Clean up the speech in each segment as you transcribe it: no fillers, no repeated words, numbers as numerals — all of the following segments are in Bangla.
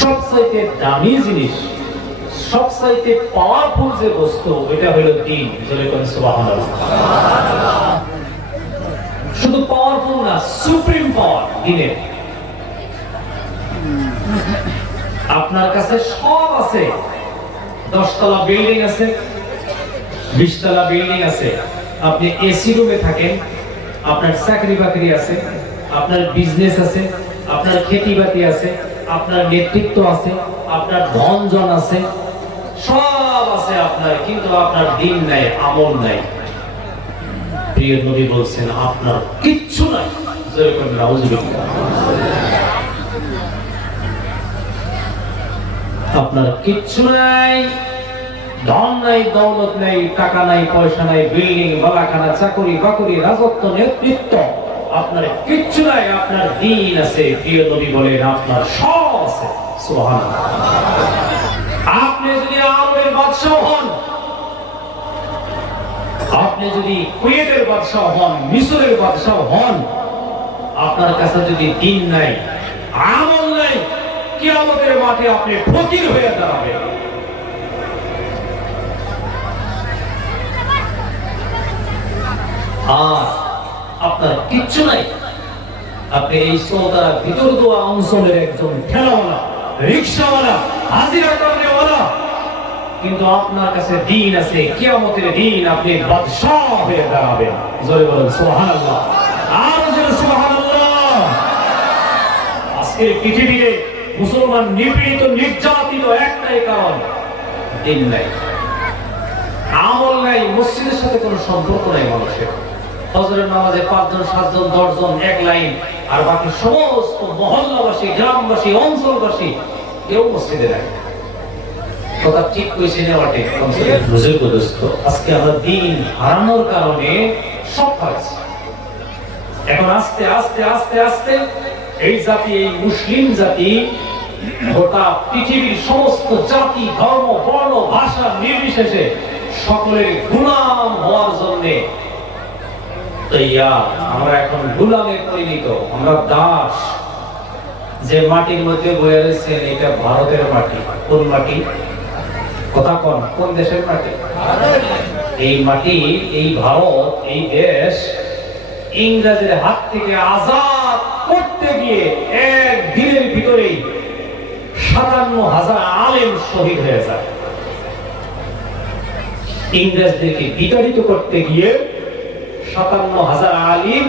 সবচাইতে দামি জিনিস, সবচাইতে পাওয়ারফুল যে বস্তু, এটা হলো দ্বীন। সুবহানাল্লাহ। শুধু পাওয়ারফুল না, সুপ্রিম পাওয়ার দ্বীনের। আপনার কাছে সব আছে, 10 তলা বিল্ডিং আছে, 20 তলা বিল্ডিং আছে, আপনি এসি রুমে থাকেন, আপনার চাকরি বাকরি আছে, আপনার বিজনেস আছে, আপনার খেতি বাতি আছে, আপনার নেতৃত্ব আছে, আপনার ধন জন আছে, সব আছে আপনার, কিন্তু আপনার দ্বীন নাই, আমল নাই। প্রিয় নবী বলছেন আপনার কিচ্ছু নাই। যেরকম নাউজুবিল্লাহ, আপনার কিচ্ছু নাই, ধন নাই, দৌলত নাই, টাকা নাই, পয়সা নাই, বিল্ডিং, বালাখানা, চাকরি বাকরি, রাজত্ব, নেতৃত্ব, আপনার কিচ্ছু নাই, আপনার দ্বীন আছে। প্রিয় নবী বলেন আপনার সব আছে। সুবহানাল্লাহ। আপনি যদি আরবের বাদশাহ হন, আপনি যদি কুয়েতের বাদশাহ হন, মিশরের বাদশাহ হন, আপনার কাছে যদি দ্বীন নাই, আমল নাই, কিয়ামতের মাঠে আপনি ফকির হয়ে দাঁড়াবেন। আর আপনার কিচ্ছু নাই, আপনি এই সৌদার ভিতর দোয়া অঞ্চলের একজন ঠেলাওয়ালা, রিকশাওয়ালা, হাজিরা করেওয়ালা, কিন্তু আপনার কাছে দ্বীন আছে, কিয়ামতের দিন আপনি বাদশাহ হয়ে দাঁড়াবেন। জোরে বলেন সুবহানাল্লাহ। আর জোরে সুবহানাল্লাহ। আজকে পৃথিবীতে মুসলমান নিপীড়িত, নির্যাতিত একটাই কারণ, দ্বীন নাই, আমল নাই, মসজিদের সাথে কোনো সম্পর্ক নাই মানুষের। ফজরের নামাজে 5 জন 7 জন 10 জন এক লাইন, আর বাকি সমস্ত মহল্লাবাসী, গ্রামবাসী, অঞ্চলবাসী কেউ মসজিদে নাই। কথা ঠিক কইছে না বটে? বুঝুর্গ দোস্ত, আজকে আমরা দ্বীন হারানোর কারণে সব পাচ্ছি। এখন আস্তে আস্তে আস্তে আস্তে এই জাতি, এই মুসলিম জাতি, গোটা পৃথিবীর সমস্ত জাতি, ধর্ম, বর্ণ, ভাষা নির্বিশেষে সকলের গোলাম হওয়ার জন্য তৈয়ার। আমরা এখন গোলামে পরিণত, আমরা দাস। যে মাটির মধ্যে বয়ে রয়েছে, এটা ভারতের মাটি। কোন মাটি? কথা কোন, কোন দেশের মাটি? এই মাটি, এই ভারত, এই দেশ ইংরেজের হাত থেকে আজাদ করতে গিয়ে এক দিনের ভিতরেই 57,000 আলেম শহীদ হয়ে যায়। ইংরেজদেরকে বিতাড়িত করতে গিয়ে 57,000 আলিম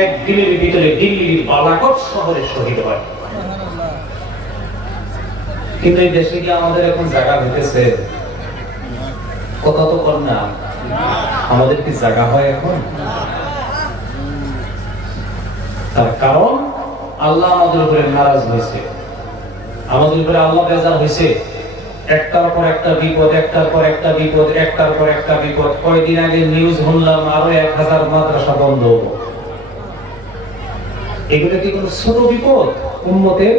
এক দিনের ভিতরে দিল্লির বালাকোট শহরে শহীদ হয়। কিন্তু এই দেশে কি আমাদের এখন জায়গা হইতেছে? কথা তো কর না, আমাদের কি জায়গা হয় এখন? তার কারণ আল্লাহ আমাদের উপরে নারাজ হয়েছে, আমাদের উপরে আল্লাহ বেজার হয়েছে। একটার পর একটা বিপদ, একটার পর একটা বিপদ, একটার পর একটা বিপদ। কয়েকদিন আগে নিউজ শুনলাম আরো 1000 মাদ্রাসা বন্ধ হলো। এগুলো কি কোনো ছোট বিপদ? উম্মতের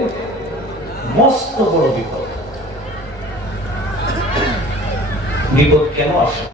মস্ত বড় বিপদ। বিপদ কেন আসে?